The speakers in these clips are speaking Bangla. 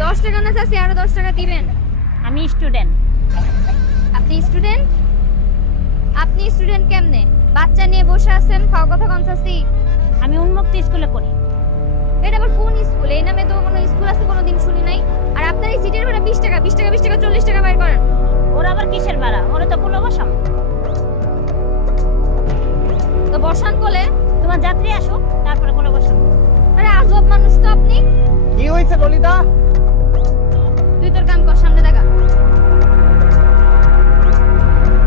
10 টাকা না চাচি, আরো 10 টাকা দিবেন। আমি স্টুডেন্ট। আপনি স্টুডেন্ট? আপনি স্টুডেন্ট কেমনে? বাচ্চা নিয়ে বসে আছেন, ফাও কথা কোন চাচি? আমি উন্মুক্ত স্কুলে পড়ি। এটা আবার কোন স্কুল? এই নামে তো কোনো স্কুল আছে কোনোদিন শুনি নাই। আর আপনার এই সিটের ভাড়া 20 টাকা, 20 টাকা, 20 টাকা, 40 টাকা বাইর করেন। ওরা আবার কিসের ভাড়া? ওরা তো পুরো বসাম। তো বসান বলে তোমার যাত্রী আসুক, তারপরে কোনো বসাম। আরে আজব মানুষ তো আপনি। কি হয়েছে ললিতা? তুই তোর কাম কর, সামনে দেখা।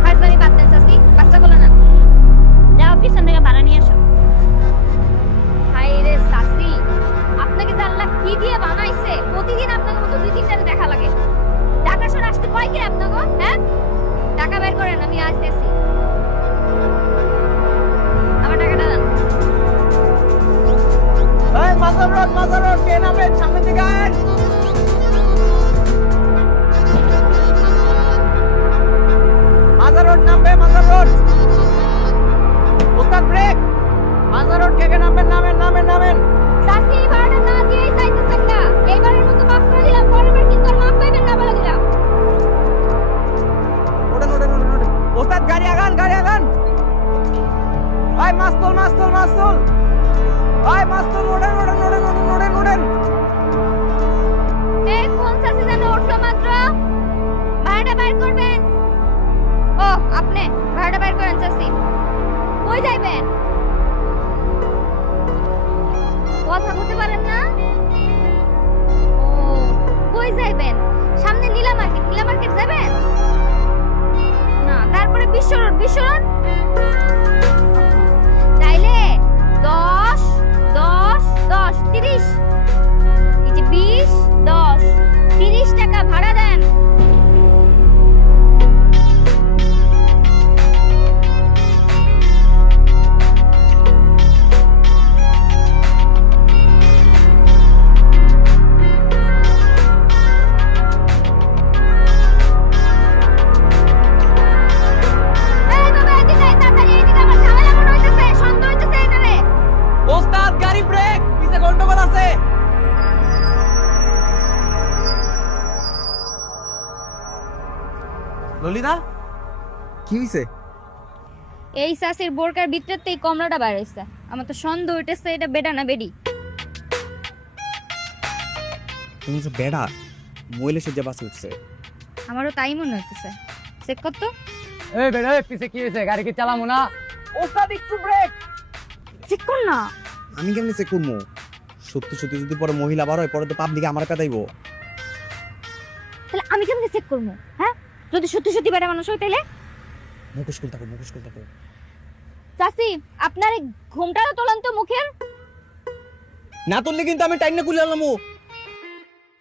ফাজলামি বাদ দেন চাচি, বাচ্চা বলে না। যাও পিছন থেকে ভাড়া নিয়ে আসো। হাই রে চাচি, আপনাকে যে আল্লাহ কি দিয়ে বানাইছে, প্রতিদিন আপনার মতো 2-3টারে দেখা লাগে। ঢাকা শহর আসতে কয় কে আপনাকে? হ্যাঁ, টাকা বের করেন, আমি আসতেছি। আমার টাকাটা দেন। এই মাজার রোড কে নামে? সামনে দিকে আয়। মাজার রোড নামবে, মাজার রোড। ওস্তাদ ব্রেক। মাজার রোড কে নামবেন? নামেন। চাচি ভাড়াটা না দিয়েই চাইতেছেন না। এইবারের মতো মাফ করে দিলাম, পরের বার কিন্তু আর মাফ পাইবেন না বলে দিলাম। ওঠেন। ওস্তাদ গাড়ি আগান। ভাই মাস্তুল। ভাই মাস্তুল, ওঠেন। এই কোন চাচি যেন উঠলো মাত্র? ভাড়াটা বাইর করবেন। ও আপনি ভাড়াটা বাইর করেন চাচি। কই যাইবেন? কথা বলতে পারেন না? ও কই যাইবেন? সামনে নীলা মার্কেট যাবেন? না, তারপরে বিশ্ব রোড। তাইলে 10 30 এই যে 20 10 30 টাকা ভাড়া দেন। এই বাবা, এদিকে আয়, তাড়াতাড়ি এদিকে, আমার ঝামেলা মনে হইতেছে, সন্দেহ হইতেছে এটারে। ওস্তাদ গাড়ি ব্রেক, পিছে গন্ডগোল আছে। ললিতা কি হইছে? এই চাষির বোরকার ভিতরেতে এই কমলাটা বাইর হইছে। আমার তো সন্দেহ হইতেছে এটা বেডা না বেডি। তুমি যে বেড়া মহিলা সে যে বাসে উঠছে। আমারও তাই মনে হইতেছে। চেক কর তো। এই বেটা, পিছে কি হইছে? গাড়ি কি চালামু না? ওস্তাদ একটু ব্রেক। চেক কর না। আমি কেমনি চেক করবো? সত্যি যদি পরে মহিলা বার হয়, পরে তো পাবলিকে আমার পেদাইবো। তাহলে আমি কেমনে চেক করবো? হ্যাঁ, যদি সত্যি বেডা মানুষ হয় তাইলে? মুখোশ খুলতে থাকো। চাচি, আপনার এই ঘুমটাটা তোলেন তো মুখের। না তুললে কিন্তু আমি টাইম না খুলে আনলাম।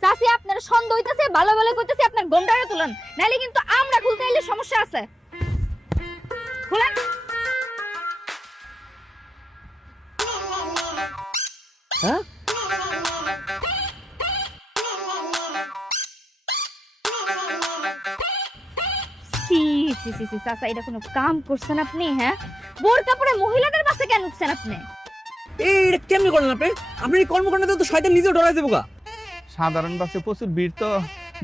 চাচি, আপনার সন্দেহ হইতেছে, ভালো কইতেছি, আপনার ঘুমটাটা তোলেন, নাইলে কিন্তু আমরা খুলতে এলে সমস্যা আছে। খুলেন। হ্যাঁ, সি চাচা, এটা কোনো কাম করছেন আপনি? হ্যাঁ, বোরকা পরে মহিলাদের বাসে কেন উঠছেন আপনি? এটা কেমনি করলেন আপনি? আপনি এই কর্মকাণ্ড তো শয়তান নিজে ডরাই দেবো গা। সাধারণ বাসে প্রচুর ভিড়, তো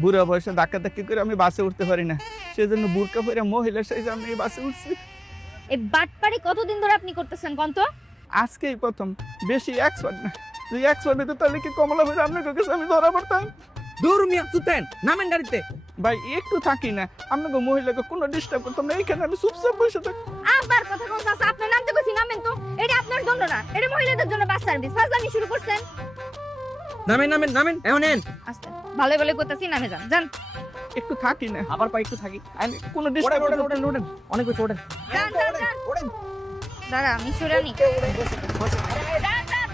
বুড়া বয়সে ধাক্কি করে আমি বাসে উঠতে পারি না, সেজন্য বুরকা পরে মহিলা সাইজে আমি এই বাসে উঠছি। এই বাটপাড়ি কতদিন ধরে আপনি করতেছেন কোন তো? আজকেই প্রথম, বেশি এক্সপার্ট না। তুই এক্সপার্ট হইতে তাহলে কি কমলা ভাই আপনার কাছে আমি ধরা পড়তাম? দূর মিয়া চুপতেন, নামেন গাড়িতে। ভাই একটু থাকি না, আপনাকে মহিলাকে কোনো ডিস্টার্ব করতাম না, এইখানে আমি চুপচাপ বসে থাকি। আবার কথা কোন চাচা, আপনার নামতে কইছি, নামেন তো। এটা আপনার জন্য না, এটা মহিলাদের জন্য বাস সার্ভিস। ফাজলামি শুরু করছেন। নামেন এখন নেন। আস্তে ভালো কইতাছি, নামে যান। একটু থাকি না, আবার পাই একটু থাকি। আমি কোনো ডিস্টার্ব ওঠেন অনেক বেশি ওঠেন। যান। দাঁড়া, আমি সুরানি। যান।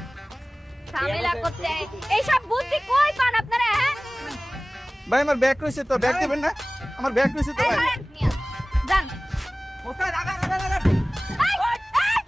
ঝামেলা করতে এইসব বুদ্ধি কই পান আপনারা? হ্যাঁ ভাই, আমার ব্যাগ রয়েছে তো, ব্যাগ দেবেন না? আমার ব্যাগ রয়েছে তো ভাই। যান। ওস্তাদ আগান। এই, এই!